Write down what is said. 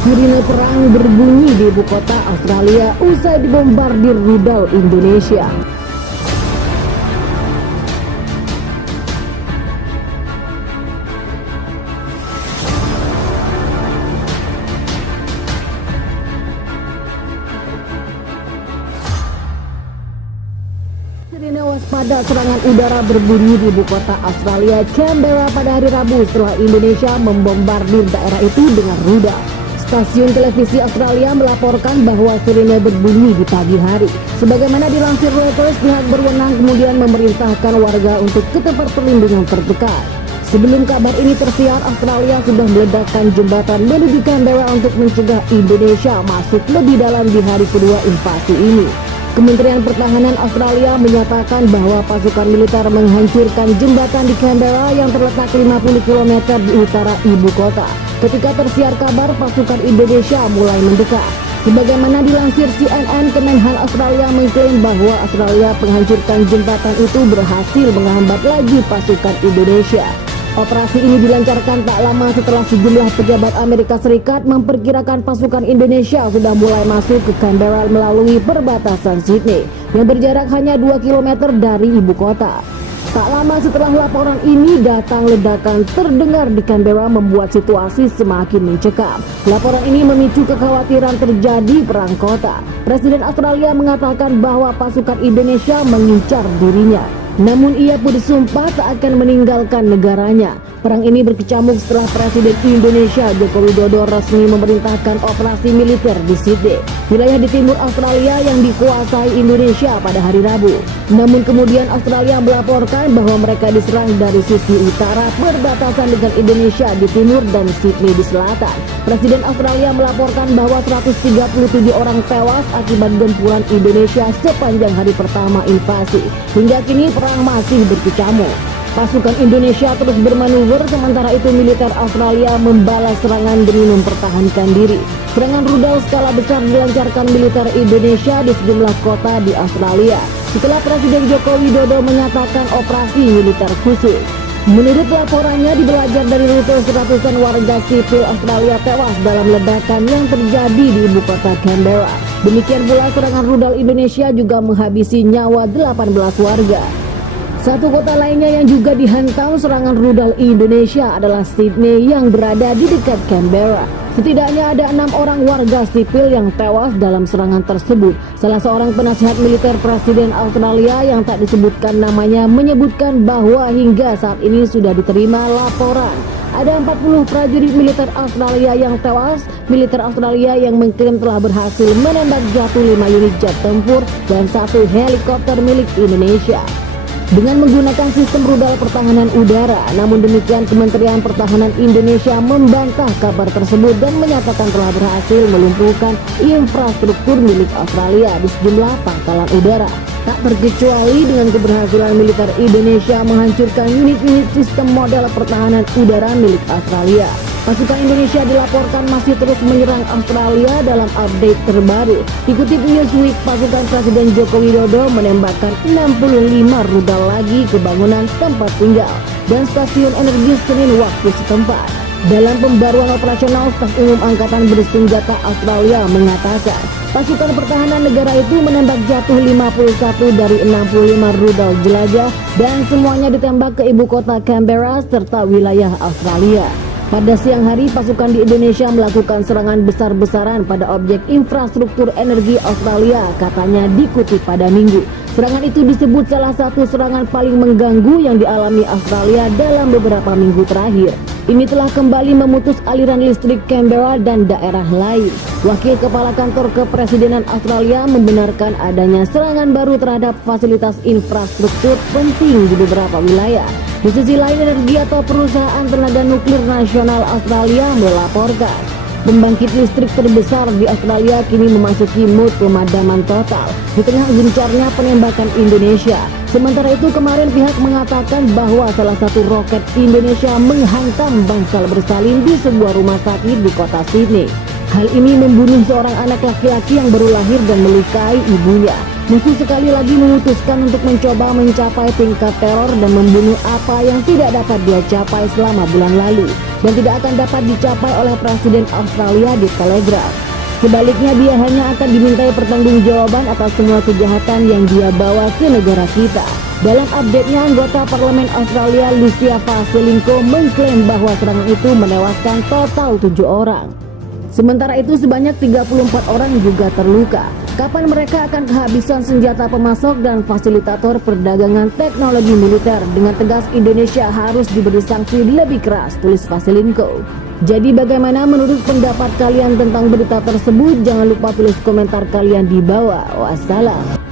Sirine perang berbunyi di ibu kota Australia usai dibombardir rudal Indonesia. Sirine waspada serangan udara berbunyi di ibu kota Australia, Canberra pada hari Rabu setelah Indonesia membombardir daerah itu dengan rudal. Stasiun televisi Australia melaporkan bahwa sirine berbunyi di pagi hari. Sebagaimana dilansir Reuters, pihak berwenang kemudian memerintahkan warga untuk ke tempat perlindungan terdekat. Sebelum kabar ini tersiar, Australia sudah meledakkan jembatan menuju Canberra untuk mencegah Indonesia masuk lebih dalam di hari kedua invasi ini. Kementerian Pertahanan Australia menyatakan bahwa pasukan militer menghancurkan jembatan di Canberra yang terletak 50 km di utara ibu kota. Ketika tersiar kabar pasukan Indonesia mulai mendekat. Sebagaimana dilansir CNN, Kemenhan Australia mengklaim bahwa Australia menghancurkan jembatan itu berhasil menghambat laju pasukan Indonesia. Operasi ini dilancarkan tak lama setelah sejumlah pejabat Amerika Serikat memperkirakan pasukan Indonesia sudah mulai masuk ke Canberra melalui perbatasan Sydney yang berjarak hanya 2 km dari ibu kota. Tak lama setelah laporan ini datang, ledakan terdengar di Canberra membuat situasi semakin mencekam. Laporan ini memicu kekhawatiran terjadi perang kota. Presiden Australia mengatakan bahwa pasukan Indonesia mengincar dirinya. Namun ia pun disumpah tak akan meninggalkan negaranya. Perang ini berkecamuk setelah Presiden Indonesia Joko Widodo resmi memerintahkan operasi militer di Sydney, wilayah di timur Australia yang dikuasai Indonesia pada hari Rabu. Namun kemudian Australia melaporkan bahwa mereka diserang dari sisi utara perbatasan dengan Indonesia di timur dan Sydney di selatan. Presiden Australia melaporkan bahwa 137 orang tewas akibat gempuran Indonesia sepanjang hari pertama invasi. Hingga kini perang masih berkecamuk. Pasukan Indonesia terus bermanuver, sementara itu militer Australia membalas serangan demi mempertahankan diri. Serangan rudal skala besar dilancarkan militer Indonesia di sejumlah kota di Australia setelah Presiden Joko Widodo menyatakan operasi militer khusus. Menurut laporannya, dibelajar dari Reuters, ratusan warga sipil Australia tewas dalam ledakan yang terjadi di ibu kota Canberra. Demikian pula serangan rudal Indonesia juga menghabisi nyawa 18 warga. Satu kota lainnya yang juga dihantam serangan rudal Indonesia adalah Sydney yang berada di dekat Canberra. Setidaknya ada 6 orang warga sipil yang tewas dalam serangan tersebut. Salah seorang penasihat militer Presiden Australia yang tak disebutkan namanya menyebutkan bahwa hingga saat ini sudah diterima laporan ada 40 prajurit militer Australia yang tewas. Militer Australia yang mengklaim telah berhasil menembak jatuh 5 unit jet tempur dan 1 helikopter milik Indonesia dengan menggunakan sistem rudal pertahanan udara. Namun demikian, Kementerian Pertahanan Indonesia membantah kabar tersebut dan menyatakan telah berhasil melumpuhkan infrastruktur milik Australia di sejumlah pangkalan udara. Tak terkecuali dengan keberhasilan militer Indonesia menghancurkan unit-unit sistem model pertahanan udara milik Australia. Pasukan Indonesia dilaporkan masih terus menyerang Australia dalam update terbaru. Dikutip Newsweek, pasukan Presiden Joko Widodo menembakkan 65 rudal lagi ke bangunan tempat tinggal dan stasiun energi Senin waktu setempat. Dalam pembaruan operasional, Staf Umum Angkatan Bersenjata Australia mengatakan pasukan pertahanan negara itu menembak jatuh 51 dari 65 rudal jelajah dan semuanya ditembak ke ibu kota Canberra serta wilayah Australia. Pada siang hari, pasukan di Indonesia melakukan serangan besar-besaran pada objek infrastruktur energi Australia, katanya dikutip pada Minggu. Serangan itu disebut salah satu serangan paling mengganggu yang dialami Australia dalam beberapa minggu terakhir. Ini telah kembali memutus aliran listrik Canberra dan daerah lain. Wakil Kepala Kantor Kepresidenan Australia membenarkan adanya serangan baru terhadap fasilitas infrastruktur penting di beberapa wilayah. Di sisi lain, energi atau perusahaan tenaga nuklir nasional Australia melaporkan pembangkit listrik terbesar di Australia kini memasuki mode pemadaman total di tengah gencarnya penembakan Indonesia. Sementara itu, kemarin pihak mengatakan bahwa salah satu roket Indonesia menghantam bangsal bersalin di sebuah rumah sakit di kota Sydney. Hal ini membunuh seorang anak laki-laki yang baru lahir dan melukai ibunya. Musuh sekali lagi memutuskan untuk mencoba mencapai tingkat teror dan membunuh apa yang tidak dapat dia capai selama bulan lalu dan tidak akan dapat dicapai oleh Presiden Australia di Telegraph. Sebaliknya, dia hanya akan dimintai pertanggungjawaban atas semua kejahatan yang dia bawa ke negara kita. Dalam update-nya, anggota Parlemen Australia Lucia Vaselinko mengklaim bahwa serangan itu menewaskan total 7 orang. Sementara itu sebanyak 34 orang juga terluka. Kapan mereka akan kehabisan senjata pemasok dan fasilitator perdagangan teknologi militer? Dengan tegas Indonesia harus diberi sanksi lebih keras, tulis Vaselinko. Jadi bagaimana menurut pendapat kalian tentang berita tersebut? Jangan lupa tulis komentar kalian di bawah. Wassalam.